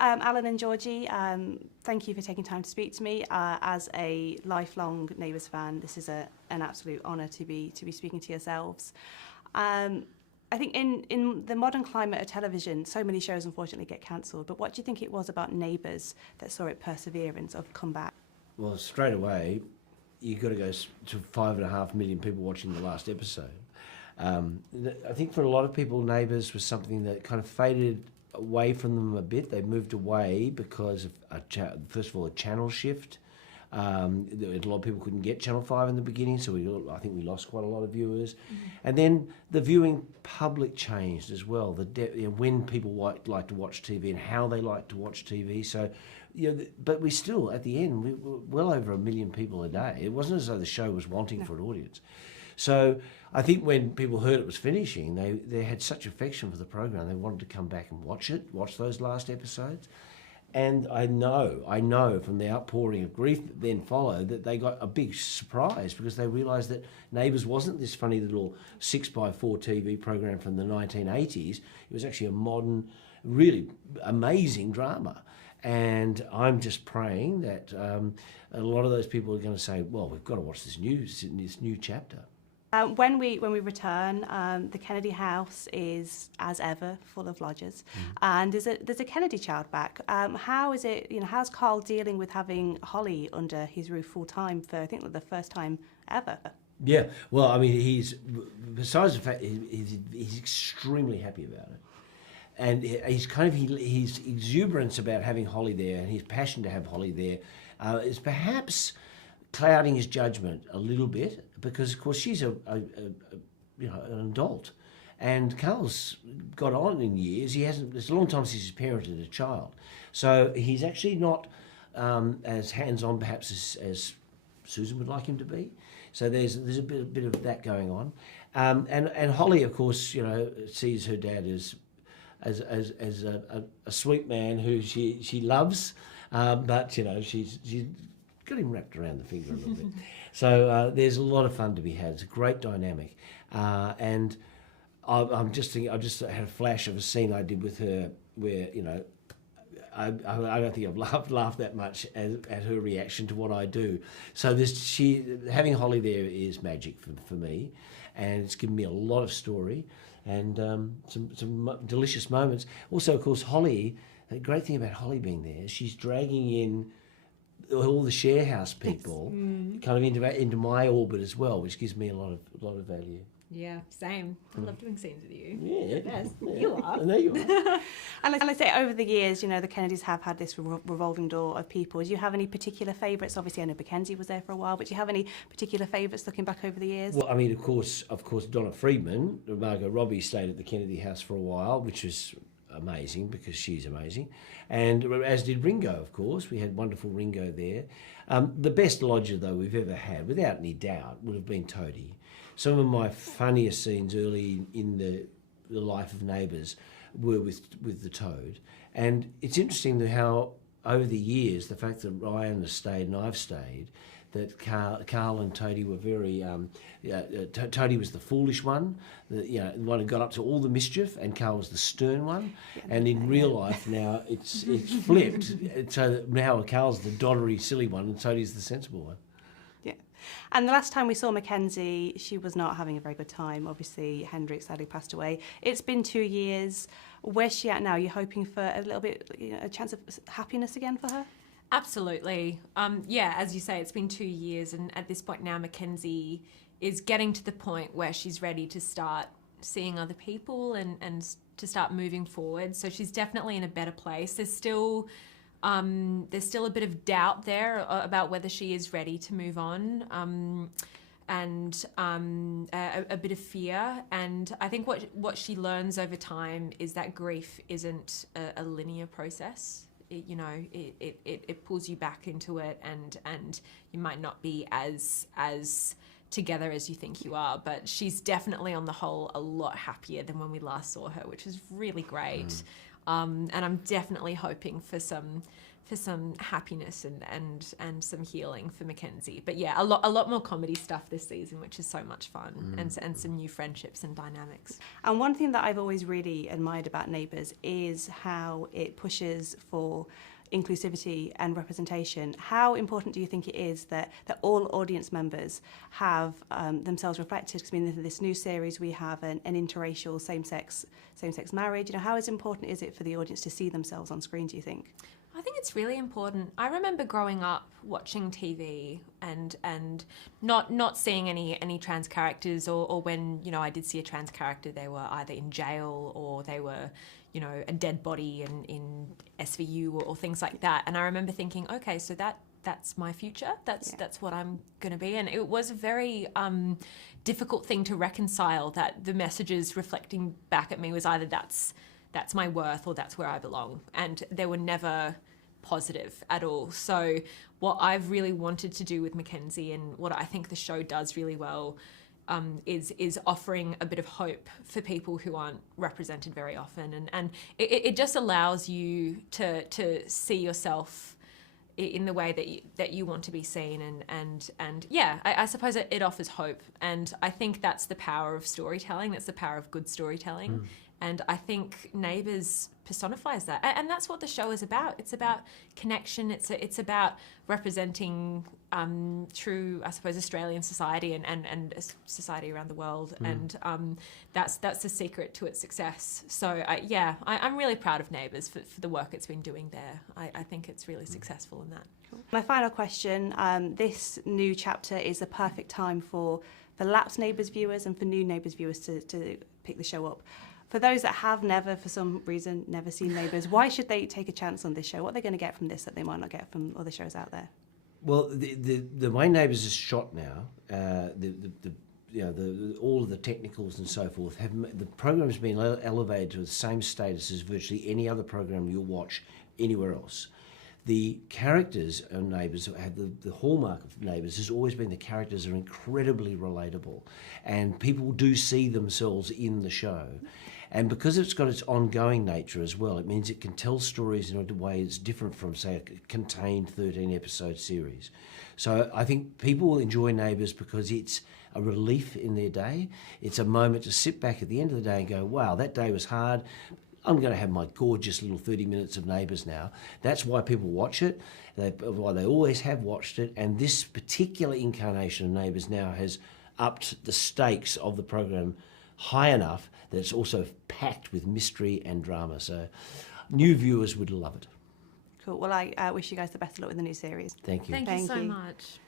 Alan and Georgie, thank you for taking time to speak to me. As a lifelong Neighbours fan, this is an absolute honour to be speaking to yourselves. I think in the modern climate of television, so many shows unfortunately get cancelled, but what do you think it was about Neighbours that saw it persevere and sort of come back? Well, straight away, you've got to go to 5.5 million people watching the last episode. I think for a lot of people, Neighbours was something that kind of faded away from them a bit. They moved away because of, first of all, a channel shift. A lot of people couldn't get Channel 5 in the beginning, so I think we lost quite a lot of viewers. Mm-hmm. And then the viewing public changed as well, when people like to watch TV and how they like to watch TV. So, but we still, at the end, we were well over 1 million people a day. It wasn't as though the show was wanting for an audience. So I think when people heard it was finishing, they had such affection for the program, they wanted to come back and watch those last episodes. And I know from the outpouring of grief that then followed that they got a big surprise because they realised that Neighbours wasn't this funny little 6x4 TV program from the 1980s. It was actually a modern, really amazing drama. And I'm just praying that a lot of those people are going to say, well, we've got to watch this new chapter. When we return, the Kennedy house is, as ever, full of lodgers, and there's a Kennedy child back. How is it? How's Carl dealing with having Holly under his roof full time for I think the first time ever? Yeah, well, I mean, besides the fact he's extremely happy about it, and his exuberance about having Holly there and his passion to have Holly there is perhaps clouding his judgment a little bit because, of course, she's an adult, and Carl's got on in years. It's a long time since he's parented a child, so he's actually not as hands-on perhaps as Susan would like him to be. So there's a bit of that going on, and Holly, of course, sees her dad as a sweet man who she loves, but she's got him wrapped around the finger a little bit. So there's a lot of fun to be had. It's a great dynamic. And I'm just thinking, I just had a flash of a scene I did with her where, I don't think I've laughed that much at her reaction to what I do. So having Holly there is magic for me, and it's given me a lot of story and some delicious moments. Also, of course, Holly, the great thing about Holly being there, she's dragging in all the share house people kind of into my orbit as well, which gives me a lot of value. Yeah, same. I love doing scenes with you. Yeah, yes, yeah. you are. I know you are. And I say over the years, the Kennedys have had this revolving door of people. Do you have any particular favourites? Obviously, I know McKenzie was there for a while, but do you have any particular favourites looking back over the years? Well, I mean, of course, Donna Friedman, Margot Robbie stayed at the Kennedy house for a while, which was amazing because she's amazing, and as did Ringo, of course. We had wonderful Ringo there. The best lodger though we've ever had, without any doubt, would have been Toadie. Some of my funniest scenes early in the life of Neighbours were with the Toad, and it's interesting how over the years the fact that Ryan has stayed and I've stayed, that Carl and Toadie were very. Toadie was the foolish one, the one who got up to all the mischief, and Carl was the stern one. And in real life now, it's flipped. So that now Carl's the doddery, silly one, and Toadie's the sensible one. Yeah. And the last time we saw McKenzie, she was not having a very good time. Obviously, Hendrik sadly passed away. It's been 2 years. Where's she at now? Are you hoping for a little bit, a chance of happiness again for her? Absolutely. As you say, it's been 2 years, and at this point now, McKenzie is getting to the point where she's ready to start seeing other people and to start moving forward. So she's definitely in a better place. There's still a bit of doubt there about whether she is ready to move on, and a bit of fear. And I think what she learns over time is that grief isn't a linear process. It pulls you back into it, and you might not be as together as you think you are, but she's definitely on the whole a lot happier than when we last saw her, which is really great. And I'm definitely hoping for some happiness and some healing for McKenzie. But yeah, a lot more comedy stuff this season, which is so much fun, and some new friendships and dynamics. And one thing that I've always really admired about Neighbours is how it pushes for inclusivity and representation. How important do you think it is that all audience members have themselves reflected? Because in this new series we have an interracial same-sex marriage. How important is it for the audience to see themselves on screen, do you think? I think it's really important. I remember growing up watching TV and not seeing any trans characters, or when I did see a trans character, they were either in jail or they were a dead body in SVU or things like that. And I remember thinking, okay, so that's my future. That's what I'm going to be. And it was a very difficult thing to reconcile, that the messages reflecting back at me was either that's my worth or that's where I belong. And they were never positive at all. So what I've really wanted to do with McKenzie, and what I think the show does really well, is offering a bit of hope for people who aren't represented very often. And it just allows you to see yourself in the way that you want to be seen. And yeah, I suppose it offers hope. And I think that's the power of storytelling. That's the power of good storytelling. And I think Neighbours personifies that. And that's what the show is about. It's about connection. It's about representing true, I suppose, Australian society and society around the world. And that's the secret to its success. So, I'm really proud of Neighbours for the work it's been doing there. I think it's really successful in that. My final question, this new chapter is the perfect time for lapsed Neighbours viewers and for new Neighbours viewers to pick the show up. For those that have for some reason, never seen Neighbours, why should they take a chance on this show? What are they going to get from this that they might not get from other shows out there? Well, the way Neighbours is shot now, all of the technicals and so forth, the program's been elevated to the same status as virtually any other program you'll watch anywhere else. The characters of Neighbours have the hallmark of Neighbours has always been the characters are incredibly relatable, and people do see themselves in the show. And because it's got its ongoing nature as well, it means it can tell stories in a way that's different from, say, a contained 13-episode series. So I think people will enjoy Neighbours because it's a relief in their day. It's a moment to sit back at the end of the day and go, wow, that day was hard. I'm going to have my gorgeous little 30 minutes of Neighbours now. That's why people watch it, why they always have watched it. And this particular incarnation of Neighbours now has upped the stakes of the program high enough that it's also packed with mystery and drama. So new viewers would love it. Cool. Well, I wish you guys the best of luck with the new series. Thank you. Thank you so much.